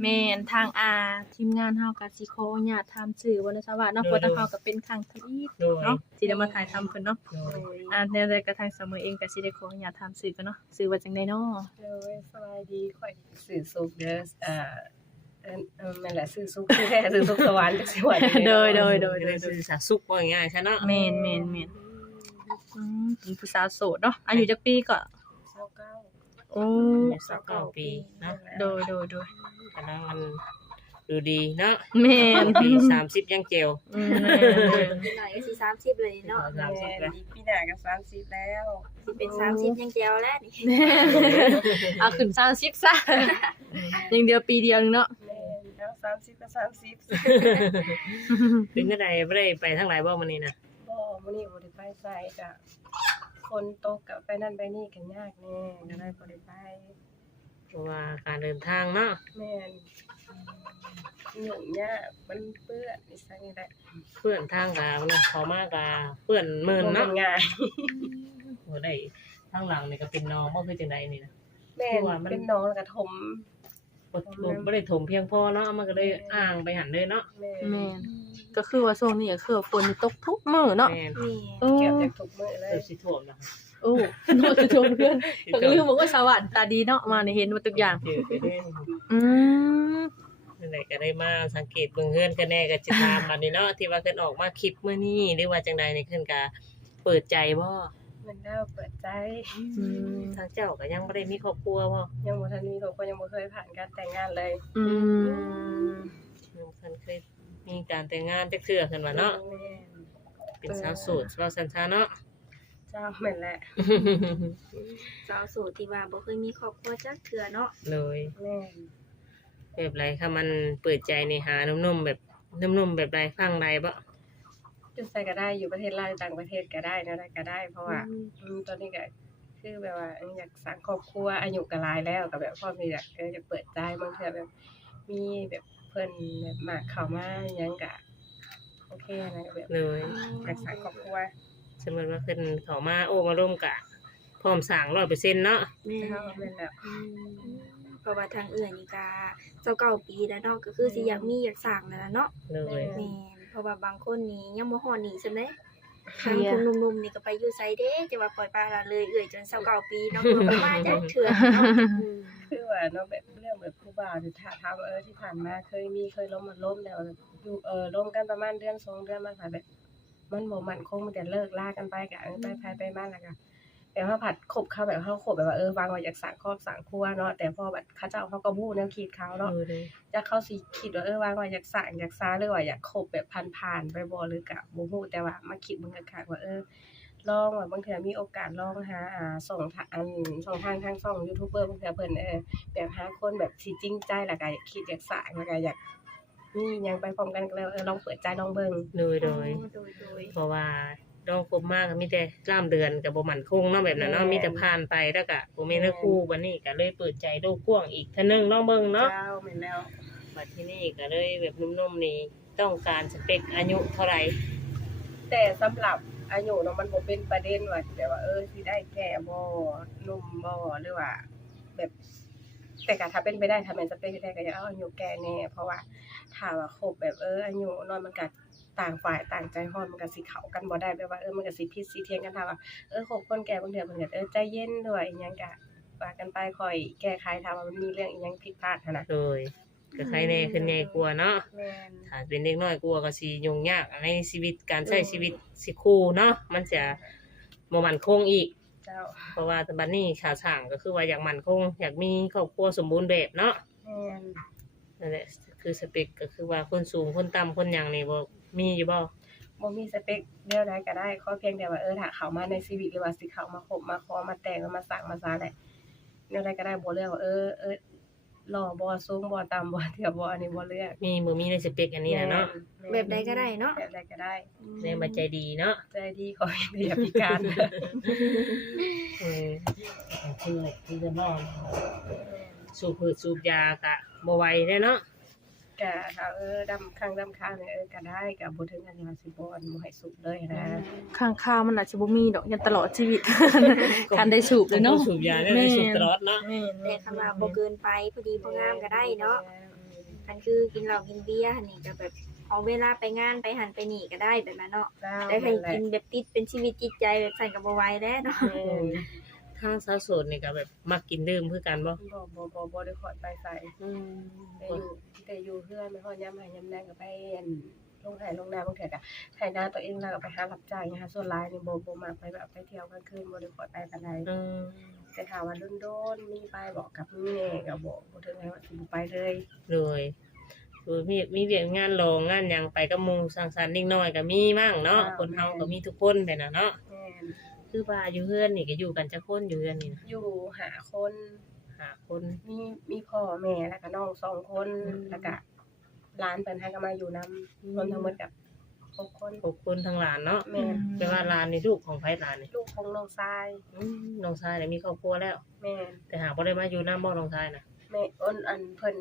แม่นทางทีมงานเฮาก็สิขออนุญาตถามชื่อบ่ได้ทราบว่าเนาะเพราะทางเฮาก็เป็นครั้งที่อีกเนาะที่ได้มาถ่ายทำเพิ่นเนาะแนวใดก็ทางเสมอเองก็สิได้ขออนุญาตถามชื่อกันเนาะชื่อว่าจังได๋เนาะโดยสบายดีข่อยสื่อสุขเด้อแม่นแหละสื่อสุขคือแท้สื่อสุขสวรรค์จักสิว่าจังได๋โดยคือสาสุกว่าง่ายๆซะเนาะแม่นเป็นผู้สาวโสดเนาะอายุจักปีก็29โอ้ 29ปีเนาะโดยกำลังมันดูดีเนาะแม่น ปี30ยังเจลแม่น หน่อยก็สิ30เลยเนาะ 30แล้ว อีกปีหน้าก็30แล้ว สิเป็น30ยังแจ๋วแล้วนี่ เอาขึ้น30ซะยังเดียวปีเดียวนึงเนาะ แม่นแล้ว30ก็30 เป็นจังได๋บ่ได้ไปทางไหนบ่มื้อนี้น่ะบ่มื้อนี้บ่ได้ไปไสก็คนตกก็ไปนั่นไปนี่ก็ยากแน่ก็เลยบ่ได้ไป เพราะว่าการเดินทางเนาะ แม่นยุ่งยากมันเปื้อนอีสังนี่แหละ เพื่อนทางกาเนาะเขามากาเพื่อนหมื่น บ่ เนาะ ง่าย บ่ได้ทางหลังนี่ก็เป็นน้องบ่คือจังไดนี่นะ แม่นเป็นน้องแล้วก็ถม บ่ได้ถมเพียงพอเนาะมันก็เลยอ้างไปหันเลยเนาะ แม่ แม่นก็คือว่าช่วงนี้ก็คือฝนตกทุกมื้อเนาะ แม่น นี่ โอ้ เก็บจากทุกมื้อเลย เริ่มสิท่วมแล้ว โอ้โนจะชมเพื่อนก็ลืมบอกว่าสวัสดิ์ตาดีเนาะมาในเห็นหมดทุกอย่าง เจอไปเด้ อืม นั่นแหละก็ได้มาสังเกตเบิ่งเฮือนกันแน่ก็สิถามบัดนี้เนาะที่ว่าเพิ่นออกมาคลิปมื้อนี้หรือว่าจังใดนี่เพิ่นก็เปิดใจบ่ มันแล้วเปิดใจ ทางเจ้าก็ยังบ่ได้มีครอบครัวบ่ ยังบ่ทันมีครอบครัวยังบ่เคยผ่านการแต่งงานเลย อืม เพิ่นเคยมีการแต่งงานจักเทื่อเพิ่นว่าเนาะ แม่น เป็นสาวโสดว่าซั่นซะเนาะ เจ้าแม่นแหละ สาวโสดที่ว่าบ่เคยมีครอบครัวจักเทื่อเนาะ เลย แม่น แบบไรค่ะมันเปิดใจในหานุ่มๆแบบนุ่มๆแบบไรฟังไรบ่ จุดใส่ก็ได้อยู่ประเทศลาวต่างประเทศก็ได้นะได้ก็ได้ เพราะว่าตอนนี้ก็คือแบบว่าอยากสร้างครอบครัวอายุก็หลายแล้วก็แบบพร้อมที่จะเปิดใจบางเทื่อแบบมีแบบเพิ่นแบบมาเข้ามาหยังก็โอเคนะแบบ เลย อยากสร้างครอบครัว สมมติว่าขึ้นเขามาโอ้มาร่วมกะพร้อมสร้าง100%เนาะ แม่ เจ้าแม่นแล้ว เพราะว่าทางเอื้อนี่ก็29ปีแล้วเนาะก็คือสิอยากมีอยากสร้างนั่นล่ะเนาะ เลย แม่นเพราะว่าบางคนนี่ยังบ่ฮอดนี่ซั่นเด้ทางคนหนุ่มๆนี่ก็ไปอยู่ไสเด้จะว่าปล่อยปละละเลยเอื้อยจน29ปีเนาะบ่มาจักเทื่อเนาะ คือว่าเนาะแบบเรื่องแบบผู้บ่าวที่ถามว่าที่ผ่านมาเคยล้มมันล้มแล้วอยู่ล้มกันประมาณเดือน2เดือนมันค่ะแบบมันบ่มั่นคงมันแต่เลิกลากันไปก็ไปไผไปมาแล้วก็แต่ว่าผัดคบเขาแบบเขาคบแบบว่าวางไว้อยากสร้างครอบสร้างครัวเนาะแต่พอแบบเขาเจ้าเขาก็บู้แนวคิดเขาเนาะ เลย จักเขาสิคิดว่าวางไว้อยากสร้างอยากซาหรือว่าอยากคบแบบผ่านๆไปบ่หรือก็บ่ฮู้แต่ว่ามาคิดเบิ่งคักๆว่าลองว่าบางเทื่อมีโอกาสลองหาช่องทางทางช่องยูทูบเบอร์บางเทื่อเพิ่นแบบหาคนแบบสิจริงใจแล้วก็อยากคิดอยากสร้างแล้วก็อยากมีหยังไปพร้อมกันก็แล้วลองเปิดใจลองเบิ่ง เลยโดย โดย เพราะว่าดองคบมากมีแต่กล้ามเดือนกับบ่มั่นคงเนาะแบบนั้นเนาะมีแต่ผ่านไปแล้วก็บ่มีเนื้อคู่บัดนี้ก็เลยเปิดใจโลกกว้างอีกเทื่อนึงลองเบิ่งเนาะ เจ้าแม่นแล้ว บัดที่นี่ก็เลยแบบนุ่มๆนี่ต้องการสเปคอายุเท่าไหร่ แต่สำหรับอายุเนาะมันบ่เป็นประเด็นว่าแบบว่าสิได้แก่บ่หนุ่มบ่หรือว่าแบบแต่ก็ถ้าเป็นไปได้ถ้าแม่นสเปคได้ก็อยากเอาอายุแก่แน่เพราะว่าถ้าว่าคบแบบอายุน้อยมันก็ต่างฝ่ายต่างใจร้อนมันก็สิเข้ากันบ่ได้แบบว่ามันก็สิผิดสิเถียงกันถ้าว่าคบคนแก่บางเทื่อเพิ่นก็ใจเย็นด้วยอีหยังก็ว่ากันไปค่อยแก้ไขถ้าว่ามันมีเรื่องอีหยังผิดพลาดหันน่ะ เลยก็ใครแน่ขึ้นใหญ่กว่าเนาะ แม่น ถ้าเป็นเด็กน้อยกลัวก็สิยุ่งยากในชีวิตการใช้ชีวิตสิคู่เนาะมันจะบ่มั่นคงอีก เจ้า เพราะว่าบัดนี้ข่าวสารก็คือว่าอยากมั่นคงอยากมีครอบครัวสมบูรณ์แบบเนาะ แม่น นั่นแหละคือสเปคก็คือว่าคนสูงคนต่ำคนหยังนี่บ่มีอยู่บ่ บ่มีสเปคเดียวใดก็ได้ขอเพียงแต่ว่าถ้าเข้ามาในชีวิตหรือว่าสิเข้ามาคบมาขอมาแต่งมาสร้างมาสาแหละแนวใดก็ได้บ่เลือกว่าหล่อบ่สูงบ่ต่ำบ่เตี้ยบ่อันนี้บ่เลือก มีบ่มีในสเปคอันนี้นะเนาะ แบบใดก็ได้เนาะ แบบใดก็ได้ แม่มาใจดีเนาะ ใจดีขออย่าพิการ เออคือจะนอนสูบพืชสูบยากะบ่ไหวแน่เนาะ ก็ถ้าดำข้างเนี่ยก็ได้ก็บ่ถึงอันว่าสิบ่ให้สุดเลยนะ ข้างข้าวมันอาจจะบ่มีดอกยันตลอดชีวิต คันได้สูบเลยเนาะ สูบยาได้สูบตลอดเนาะ แม่น แต่คำว่าบ่เกินไปพอดีพองามก็ได้เนาะอันคือกินเหล้ากินเบียร์หั่นนี่ก็แบบเอาเวลาไปงานไปหันไปนี่ก็ได้แบบนั้นเนาะแต่ให้กินแบบติดเป็นชีวิตจิตใจแบบใส่ก็บ่ไหวแล้วเนาะ ทางสาวโสดนี่ก็แบบมักกินดื่มคือกันบ่ บ่ได้ขอดไปใส่แต่อยู่เพื่อนไม่ฮอดยามหายามแรงก็ไปลงไห้ลงนาบางเทื่อก็ไถนาตัวเองแล้วก็ไปหารับจ้างนะคะส่วนหลายนี่บ่มักไปแบบไปเที่ยวกลางคืนบ่ได้ขอดไปปานใดแต่ถ้าว่าโดนๆมีไปบอกกับแม่ก็บ่ถึงไงว่าสิบ่ไปเลย เลยคือมีเวียกงานรองงานหยังไปกับหมู่สังสรรค์นิดหน่อยก็มีมั่งเนาะคนเฮาก็มีทุกคนไปน่ะเนาะ แม่น คือว่าอยู่เฮือนนี่ก็อยู่กันจักคนอยู่เฮือนนี่นะ อยู่หาคน 5คน มีพ่อแม่แล้วก็น้อง2คนแล้วก็หลานเพิ่นให้ก็มาอยู่นำรวมทั้งหมดกับ6คน 6คนทั้งหลานเนาะ แม่น แปลว่าหลานนี่ลูกของไผหลานนี่ ลูกของน้องชาย น้องชายนี่มีครอบครัวแล้ว แม่น แต่หากบ่ได้มาอยู่นำบ่น้องชายน่ะ แม่อ้นอันเพิ่น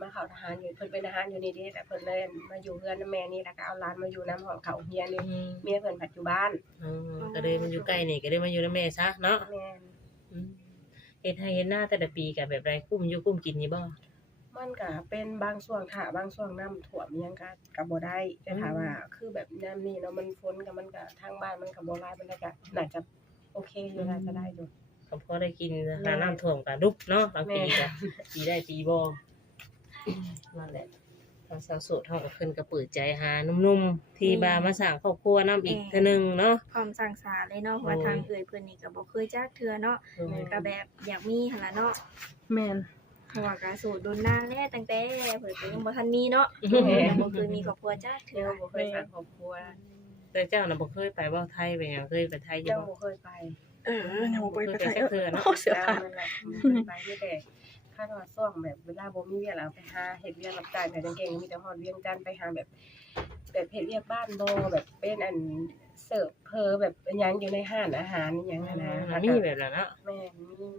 มาเข้าทหารอยู่เพิ่นเป็นทหารอยู่นี่เด้แต่เพิ่นเลยมาอยู่เฮือนนำแม่นี่แล้วก็เอาหลานมาอยู่นำห้องเขาเฮียนนี่เมียเพิ่นปัจจุบัน ก็เลยมันอยู่ใกล้นี่ก็เลยมาอยู่นำแม่ซะเนาะ แม่น เฮ็ดให้เฮ็ดหน้าแต่ละปีก็แบบไรกุ้มอยู่กุ้มกินนี่บ่ มันก็เป็นบางช่วงถ้าบางช่วงน้ำท่วมอิหยังก็บ่ได้แต่ถ้าว่าคือแบบยามนี้เนาะมันฝนก็มันก็ทางบ้านมันก็บ่หลายปานใดก็น่าจะโอเคอยู่น่าจะได้อยู่ ก็พอได้กินหาน้ำท่วมก็ลุกเนาะบางปีก็ปีได้ปีบ่นั่นแหละทางสาวโสดเฮาก็เพิ่นก็เปิดใจหาหนุ่มๆที่บ่ามาสร้างครอบครัวนำอีกเทื่อนึงเนาะ พร้อมสั่งสาเลยเนาะเพราะว่าทางเอ่ยเพิ่นนี่ก็บ่เคยจักเทื่อเนาะก็แบบอยากมีหั่นล่ะเนาะ แม่น เพราะว่าก็โสดโดนนานแล้วตั้งแต่เพิ่นก็ยังบ่ทันมีเนาะยังบ่เคยมีครอบครัวจักเทื่ เดี๋ อ ยวบ่เคยสร้างครอบครัว แต่เจ้าน่ะบ่เคยไปเว้าไทยไปหยังเคยไปไทยอยู่ เจ้า บ่ บ่เคยไป ยังบ่ไป เคย ไท ไป ย จักเทื่อเนาะ เสีย แล้ว ค่ะ นั่นแหละไปนี่แต่คาดว่าช่วงแบบเวลาบ่มีเวียกแล้วไปหาเฮ็ดเวียกรับจ้างแต่เก่งมีแต่ฮอดเวียงจันทน์ไปหาแบบเฮ็ดเวียกบ้านบ่แบบเป็นอันเสิร์ฟแบบอิหยังอยู่ในห้านอาหารอิหยังอะนะ มีแบบนั้นเนาะ แม่นมี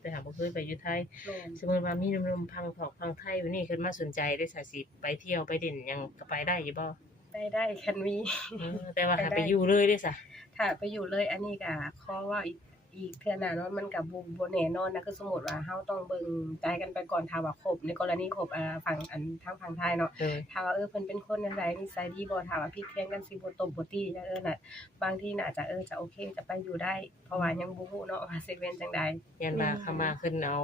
แต่หากบ่เคยไปอยู่ไทย แม่น สมมุติว่ามีหนุ่มๆพังไทยอยู่นี่ขึ้นมาสนใจได้สาสิไปเที่ยวไปเด่นหยังก็ไปได้อยู่บ่ ได้คันมี แต่ว่าหาไปอยู่เลยเด้ซะ ถ้าไปอยู่เลยอันนี้ก็ขอว่าอีกเทื่อหน้าเนาะมันก็บ่แน่นอนนะคือสมมุติว่าเฮาต้องเบิ่งใจกันไปก่อนถ้าว่าคบในกรณีคบฝั่งทางฝั่งไทยเนาะ เลย ถ้าว่าเพิ่นเป็นคนจังไดนิสัยดีบ่ถ้าว่าผิดเพี้ยนกันสิบ่ตบบ่ตีจังน่ะบางทีน่าจะจะโอเคจะไปอยู่ได้ เพราะว่ายังบ่ฮู้เนาะว่าสิเป็นจังใด ยันว่าเข้ามาขึ้นเอา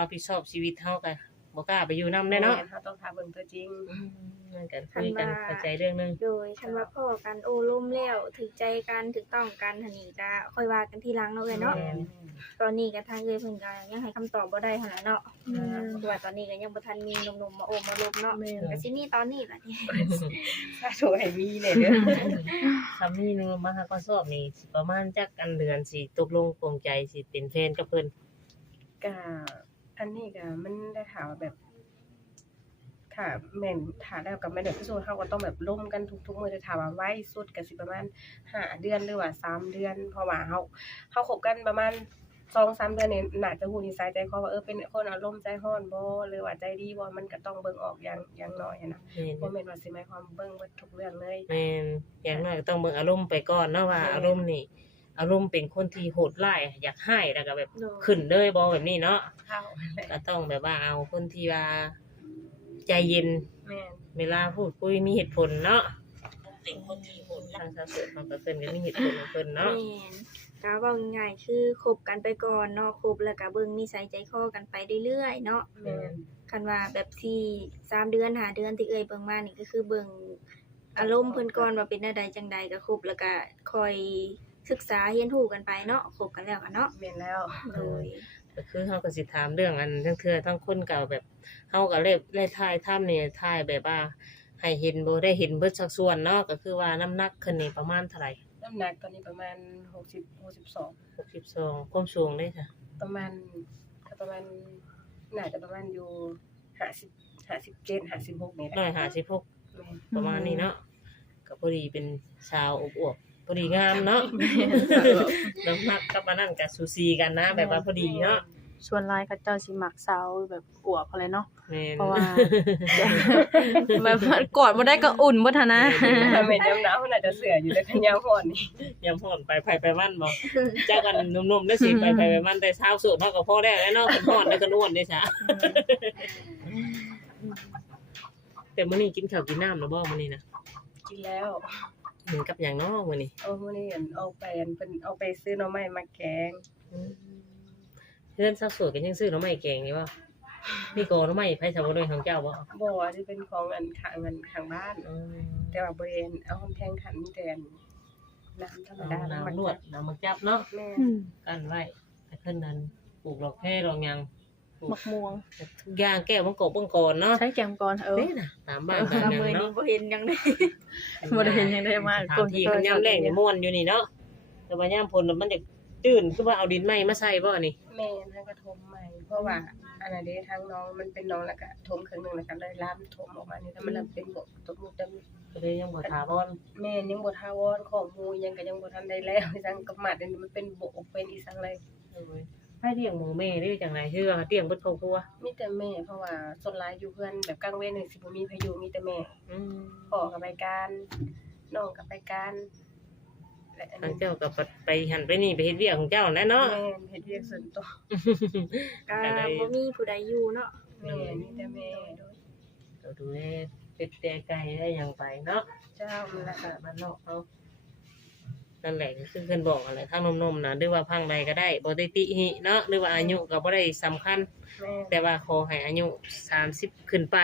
รับผิดชอบชีวิตเฮาก็บ่กล้าไปอยู่นำแน่เนาะ เฮาต้องท่าเบิ่งตัวจริง นั่นกันคุยกันเข้าใจเรื่องนึง โดยคันว่าพ่อกันโอ้ล่มแล้วถูกใจกันถูกต้องกันหั่นนี่ก็ค่อยว่ากันทีหลังเนาะเอ้ยเนาะตอนนี้ก็ทางเอ้ยเพิ่นก็ยังให้คำตอบบ่ได้หั่นล่ะเนาะเพราะว่าตอนนี้ก็ยังบ่ทันมีหนุ่มๆมาโอบมาลบเนาะก็สิมีตอนนี้ล่ะนี่ ถ้าถูกให้มีเนี่ยเด้อ คำนี้นึงมาหาก็สอบนี่สิประมาณจักอันเดือนสิตกลงปลงใจสิเป็นแฟนกับเพิ่น ก็อันนี้ก็มันได้ถามว่าแบบถ้าแม่นถ้าแล้วก็แม่นแบบพิสูจน์เฮาก็ต้องแบบร่วมกันทุกๆมื้อแต่ถามว่าไว้สุดก็สิประมาณ5เดือนหรือว่า3เดือน เพราะว่าเฮาคบกันประมาณ 2-3 เดือนนี่น่าจะฮู้นิสัยใจคอว่าเป็นคนอารมณ์ใจร้อนบ่หรือว่าใจดีบ่มันก็ต้องเบิ่งออกอย่างน้อยอะนะบ่แม่นว่าสิหมายความเบิ่งเบิดทุกเรื่องเลย แม่นอย่างน้อยก็ต้องเบิ่งอารมณ์ไปก่อนเนาะว่าอารมณ์นี่อารมณ์เป็นคนที่โหดร้ายอยากให้แล้วก็แบบขึ้นเลยบ่แบบนี้เนาะ เข้า ก็ต้องแบบว่าเอาคนที่ว่าใจเย็น แม่น เวลาพูดคุยมีเหตุผลเนาะเป็นคนที่โหดทางสาวโสดเขาก็เพิ่นก็มีเหตุผลของเพิ่น แม่ เนาะ นก็เว้าง่ายๆคือคบกันไปก่อนเนาะคบแล้วก็เบิ่งนิสัยใจคอกันไปเรื่อยๆเนาะ แม่น คันว่าแบบที่3เดือน5เดือนที่เอ่ยเบิ่งมานี่ก็คือเบิ่งอารมณ์เพิ่นก่อนว่าเป็นแนวใดจังใดก็คบแล้วก็คอยศึกษาเรียนรู้กันไปเนาะคบกันแล้วอะเนาะ แม่นแล้ว โดย ก็คือเฮาก็สิถามเรื่องอันทั้งเทื่อทั้งคนเก่าแบบเฮาก็เลยถ่ายทำนี่ถ่ายแบบว่าให้เห็นบ่ได้เห็นเบิดสักส่วนเนาะก็คือว่าน้ำหนักขึ้นนี่ประมาณเท่าไหร่ น้ำหนักตอนนี้ประมาณ62 62ความสูงได้จ้ะ ประมาณน่าจะประมาณอยู่57 56นี่แหละ 156 แม่น ประมาณนี้เนาะก็พอดีเป็นสาวอวบๆพอดีงามเนาะน้ำหนักกับอันนั้นก็สูสีกันนะแบบว่าพอดีเนาะ ส่วนหลายเขาเจ้าสิมักสาวแบบอวบเขาเลยเนาะ แม่น เพราะว่า แบบมันกอดบ่ได้ก็อุ่นบ่ทันนะ ถ้าแม่นยามหนาวมันอาจจะเสืออยู่แต่คันยามร้อนนี่ ยามฮ้อนไปไผไปมันบ่จักกันหนุ่มๆได้สิไปไปมันแต่เช้าสุดเฮาก็พอได้แล้วเนาะเป็นฮ้อนแล้วก็นวลได้ซะแต่มื้อนี้กินข้าวกินน้ำแล้วบ่มื้อนี้นะ กินแล้ว กินกับหยังเนาะมื้อนี้ เอามื้อนี้เอาไปเพิ่นเอาไปซื้อหน่อไม้มาแกง เพื่อนสาวสวยก็ยังซื้อหน่อไม้แกงอยู่บ่มีกอหน่อไม้ไผสาวบ่ได้ของเจ้าบ่ บ่ที่เป็นของข้างบ้าน แต่ว่าบ่ได้เอาหอมแทงขันมีแต่น้ำธรรมดา น้ำ น้ำ นวดน้ำมักจับเนาะ แม่ กันไว้ให้เพิ่นนั้นปลูกดอกแพรดอกหยัง มักม่วง ทุกอย่างแก้วมังกบมังกรเนาะ ใช้แกมก่อนนี่น่ะตามบ้านตามหยัง มื้อนี้ เนาะ บ่เห็นหยังเลย บ่ได้เห็นหยังได้มาก สถานที่มันยามแล้งนี่ม่วนอยู่นี่เนาะแต่ว่ายามฝนมันจะตื้นคือว่าเอาดินใหม่มาใส่บ่นี่ แม่ทางกระทมใหม่เพราะว่าอันนั้นเด้ทางน้องมันเป็นน้องแล้วก็ถมครึ่งนึงแล้วก็เลยล้ํถมออกมานี่แล้วมันเริ่มเป็นบกตกมุกตะมิ ก็เลยยังบ่ถาวร แม่ยังบ่ทาวรของหมู่ยังก็ยังบ่ทันได้แล้วจังกับหมัดนี่มันเป็นบกเป็นอีสังเลย ให้เลี้ยงหมูแม่ได้จังได๋คือว่าเลี้ยงเบิดครอบครัว มีแต่แม่เพราะว่าส่วนหลายอยู่เพื่อนแบบกลางเว้นนี่สิบ่มีพายุมีแต่แม่ อืม พ่อก็ไปการน้องก็ไปการและอัน ทาง นี้ เจ้าก็ไปหันไปนี่ไปเฮ็ดเวียกของเจ้าแหล้วเนาะ แม่เฮ็ดเวียกส่วนตัว ก็บ่มีผู้ใดอยู่เนาะ แม่มีแต่แม่โดย เราดูแลเป็ดแต่ไก่ได้หยังไปเนาะ เจ้ามันละค่ะ บ้านนอกเขานั่นแหละก็คือเพิ่นบอกอะไรทางนมๆนะหรือว่าพังใดก็ได้บ่ได้ติหิเนาะหรือว่าอายุก็บ่ได้สำคัญ แม่ แต่ว่าขอให้อายุ30ขึ้นไป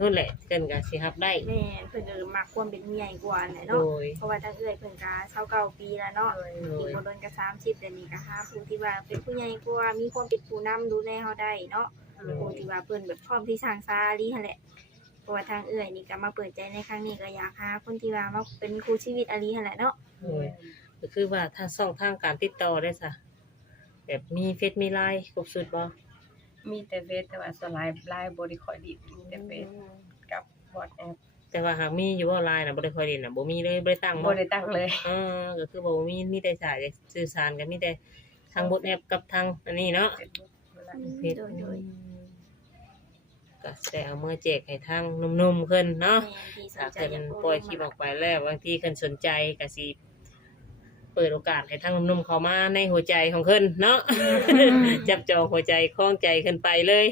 นั่นแหละเพิ่นก็สิรับได้ แม่เพิ่นก็มักความเป็นผู้ใหญ่กว่าแหละ โด เนาะ ย เพราะว่าทางเอื้อยเพิ่นก็29ปีแล้วเนาะ โดย โด อีก ย บ่โดนก็30แต่นี่ก็หาผู้ที่ว่าเป็นผู้ใหญ่กว่ามีความเป็นผู้นำดูแลเฮาได้เนาะผู้ที่ว่าเพิ่นแบบพร้อมที่สร้างสาลีหั่นแหละเพราะว่าทางเอื้อยนี่ก็มาเปิดใจในครั้งนี้ก็อยากหาคนที่ว่ามาเป็นคู่ชีวิตอาลีหั่นแหละเนาะ โดยก็คือว่าถ้าช่องทางการติดต่อได้ซะแบบมีเฟซมีไลน์ครบสุดบ่ มีแต่เฟซแต่ว่าส่วนหลายบ่ได้ค่อยดีมีแต่เฟซกับ WhatsApp แต่ว่าหากมีอยู่บ่ไลน์น่ะบ่ได้ค่อยเล่นน่ะบ่มีเลยบ่ได้ตั้ง บ่ได้ตั้งเลย ก็คือบ่มีแต่สายสื่อสารกันมีแต่ทางบทแอปกับทางอันนี้เนาะ Facebook นั่นล่ะ เพจก็แต่เอามือแจกให้ทางหนุ่มๆขึ้นเนาะ แม่ที่ส ถ้าน ใจ เพิ่นปล่อยคลิปออกไปแล้วบางทีเพิ่นสนใจก็สิเปิดโอกาสให้ทางหนุ่มๆเข้ามาในหัวใจของเพิ่นเนาะ จับจองหัวใจคล้องใจขึ้นไปเลย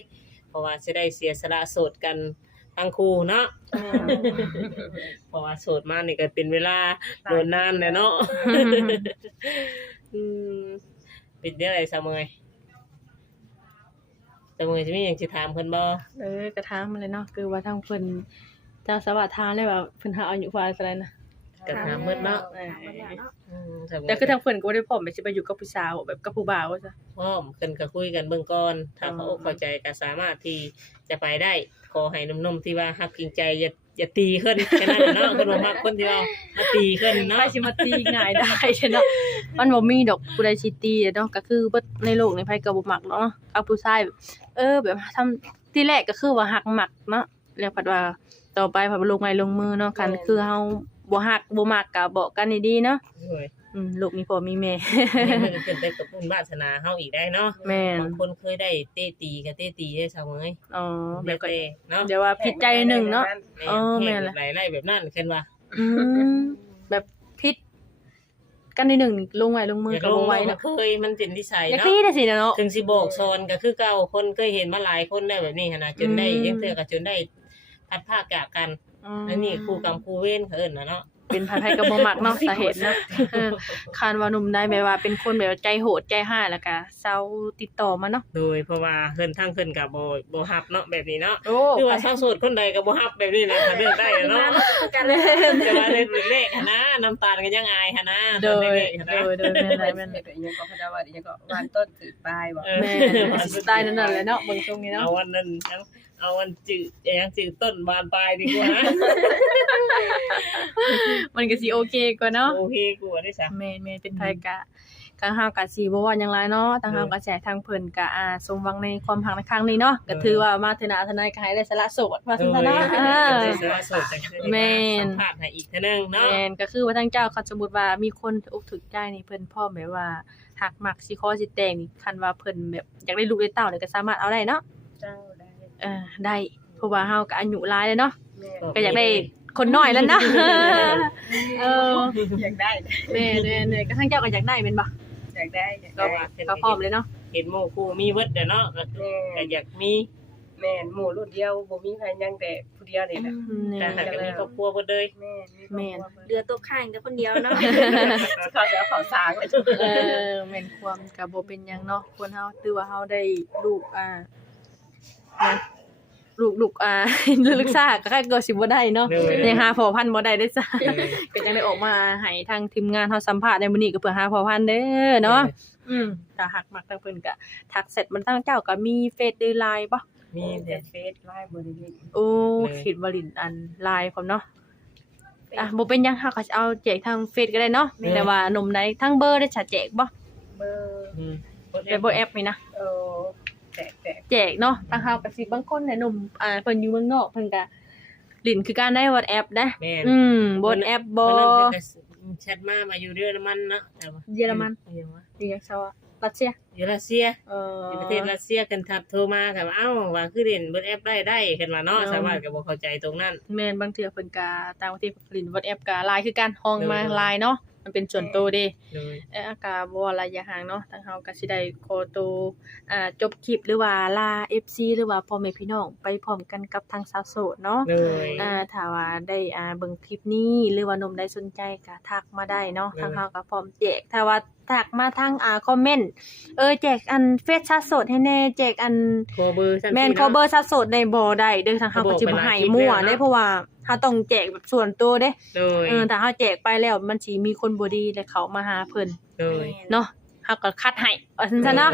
เพราะว่าสิได้เสียสละโสดกันทั้งคู่เนาะ เพราะว่าโสดมานี่ก็เป็นเวลาโดนนานแล้วเนาะ อืมเป็นได้ไรซะเมยซะเมยสิมีหยังสิถามเพิ่นบ่ กระทามมาเลยเนาะคือว่าทางเพิ่นเจ้าสวัสดิ์ทานเลยว่าเพิ่นหาอายุว่าอะไรนะ ก็ถามเพิ่นเนาะ ถามเพิ่นแล้วเนาะ ซะเมย แต่คือทางเพิ่นก็บ่ได้พร้อมไปสิไปอยู่กับผู้สาวแบบกับผู้บ่าวว่าซะ พร้อมเพิ่นก็คุยกันเบื้องก่อนถ้าเขาอกเข้าใจก็สามารถที่จะไปได้ขอให้หนุ่มๆที่ว่าฮักจริงใจอย่าตีขึ้นแค่นั้นเนาะเพิ่นบ่มักคนที่ว่ามาตีขึ้นเนาะ ไปสิมาตีง่ายได้ใช่เนาะมันบ่มีดอกผู้ใดสิตีเนาะก็คือเบิดในโลกนี้ไผก็บ่มักเนาะเอาผู้ชายแบบทำที่แรกก็คือว่าฮักมักเนาะแล้วพัดว่าต่อไปพัดลงไม้ลงมือเนาะกันคือเฮาบ่ฮักบ่มักก็บอกกันดีๆเนาะ โอ้ย ลูกมีพ่อมีแม่ นี่มันขึ้นได้กับบุญวาสนาเฮาอีกได้เนาะ แม่น บางคนเคยได้เตะตีก็เตะตีได้ซะเมย อ๋อแบ แบบ บ ก็ เตะเนาะ เดี๋ยวว่าผิดใจหนึ่งเนาะ อ๋อแม่ แม่ น น ล่ะ หลายไล่แบบนั้นขึ้นว่า อืมแบบผิดกันในหนึ่งนี่ลงไว้ลงมือ อยาก ก็ ล บ่ ง ไหว เนาะ เนาะ เคยมันเป็นนิสัย อยาก เนาะ ตีได้สิเนาะ ถึงสิบอกซอนก็คือเก่าคนเคยเห็นมาหลายคนได้แบบนี้หั่นน่ะจนได้ อืม ยังเทื่อก็จนได้พัดภาคจากกันอันนี้คู่กรรมคู่เวรเขาเอิ้นน่ะเนาะ เป็นภัยกับบ่มักเนาะสาเหตุนะคานว่าหนุ่มได้แบบว่าเป็นคนแบบใจโหดใจห้ายแล้วก็เซาติดต่อมาเนาะ โดยเพราะว่าเพิ่นทั้งเพิ่นก็บ่ฮับเนาะแบบนี้เนาะ โอ้ คือว่าชาวโสดคนใดก็บ่ฮับแบบนี้นะถ้าเลือกได้อะเนาะ กันเลย แต่ว่าเลขๆหั่นนะน้ำตาลก็ยังอายหั่นนะ โดย เลขๆหั่นนะ โดยแม่น แม่ แม่น นอีหยังก็เขาจะว่าอีหยังก็วานต้นสืบปลายบ่ เออ แม่นสไตล์นั้นๆแหละเนาะเบิ่งตรงนี้เนาะ เอาวันนั้นเอาวันจืดยังจืดต้นบานปลายดีกว่า มันก็สิโอเคกว่าเนาะ โอเคกว่าได้ซะ แม่นเป็นภัยกะทางเฮาก็สิบ่ว่าหยังหลายเนาะทางเฮาก็แจกทางเพิ่นก็สมหวังในความรักในครั้งนี้เนาะก็ถือว่ามาเถอะนะทนายก็ให้ได้สละโสดว่าซั่นซะเนาะ ได้สละโสดจังซี่ แม่น สัมภาษณ์ให้อีกเทื่อนึงเนาะ แม่นก็คือว่าทางเจ้าเขาสมมุติว่ามีคนถูกอกถูกใจนี่เพิ่นพร้อมแบบว่า หักมักสิขอสิแต่งนี่คันว่าเพิ่นแบบอยากได้ลูกได้เต้านี่ก็สามารถเอาได้เนาะ เจ้าได้ ได้เพราะว่าเฮาก็อายุหลายแล้วเนาะ แม่ ก็อยากได้คนน้อยแล้วเนาะอยากได้ แม่ๆๆก็ทั้งเจ้าก็อยากได้แม่นบ่ อยากได้ ก็พร้อมเลยเนาะ เห็นหมู่คู่มีเบิดเด้อเนาะก็ แม่ ก็อยากมี แม่หมู่รุ่นเดียวบ่มีใครยังแต่ผู้เดียวนี่แหละ แต่หากก็มีครอบครัวเบิดเลย แม่ เหลือตัวข้างแต่คนเดียวเนาะ เขาจะเขาสร้างไว้ แม่นความก็บ่เป็นหยังเนาะคนเฮาถือว่าเฮาได้ลูกลูกลูกซ่าก็แค่ก็สิบ่ได้เนาะยังหาพ่อพันธุ์บ่ได้ได้จ้ะก็ยังได้ออกมาให้ทางทีมงานเฮาสัมภาษณ์ในมื้อนี้ก็เพื่อหาพ่อพันธุ์เด้อเนาะถ้าหักมักทางเพิ่นก็ทักเสร็จมันทางเจ้าก็มีเฟซหรือ LINE บ่ มีแต่เฟซไลน์บ่ได้ยิน โอ้คิดว่าลิ้นอัน LINE พร้อมเนาะบ่เป็นหยังเฮาก็สิเอาแจกทางเฟซก็ได้เนาะแต่ว่าหนุ่มใดทั้งเบอร์ได้จะแจกบ่ เบอร์ แต่บ่แอปนี่นะ แจกเนาะทางเฮาก็สิบางคนเนี่ยหนุ่มเพิ่นอยู่เมืองนอกเพิ่นก็ลิ้นคือการได้ WhatsApp นะ แม่น WhatsApp บ่ วันนั้นเพิ่นก็แชทมาอยู่เยอรมันเนาะแต่ว่า เยอรมันนี่ยังซะว่ารัสเซีย อยู่รัสเซียอยู่ประเทศรัสเซียกันทับโทรมาก็ว่าเอ้าว่าคือเล่นเบิดแอปได้ขึ้นมาเนาะสามารถก็บ่เข้าใจตรงนั้น แม่นบางเทื่อเพิ่นก็ต่างประเทศเพิ่นก็ลิ้น WhatsApp ก็ LINE คือกันห้องมา LINE เนาะมันเป็นส่วนตัวเด้ โดย ก็บ่ระยะห่างเนาะทางเฮาก็สิได้ขอตัวจบคลิปหรือว่าลา FC หรือว่าพ่อแม่พี่น้องไปพร้อมกันกับทางสาวโสดเนาะ โดย ถ้าว่าได้เบิ่งคลิปนี้หรือว่าหนุ่มใดสนใจก็ทักมาได้เนาะทางเฮาก็พร้อมแจกถ้าว่าทักมาทางคอมเมนต์แจกอันเฟซชัดสดให้แน่แจกอัน ขอเบอร์ซั่น แม่นขอเบอร์ชัดสดในบ่ได้เด้อทางเฮาก็สิบ่ให้มั่วเด้เพราะว่าเฮาต้องแจกแบบส่วนตัวเด้ โดย ถ้าเฮาแจกไปแล้วมันสิมีคนบ่ดีแล้วเขามาหาเพิ่น โดย เนาะเฮาก็คัดให้ว่าซั่นซะเนาะ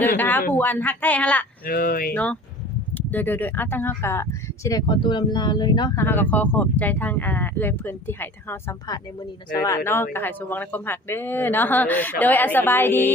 เด้อๆก็หาผู้อันฮักแท้หั่นล่ะ โดย เนาะเด้อๆทางเฮาก็สิได้ขอตัวลำลาเลยเนาะทางเฮาก็ขอขอบใจทางเอื้อยเพิ่นที่ให้ทางเฮาสัมภาษณ์ในมื้อนี้เนาะสวัสดีเนาะก็ให้สมหวังในความรักเด้อเนาะโดยสบายดี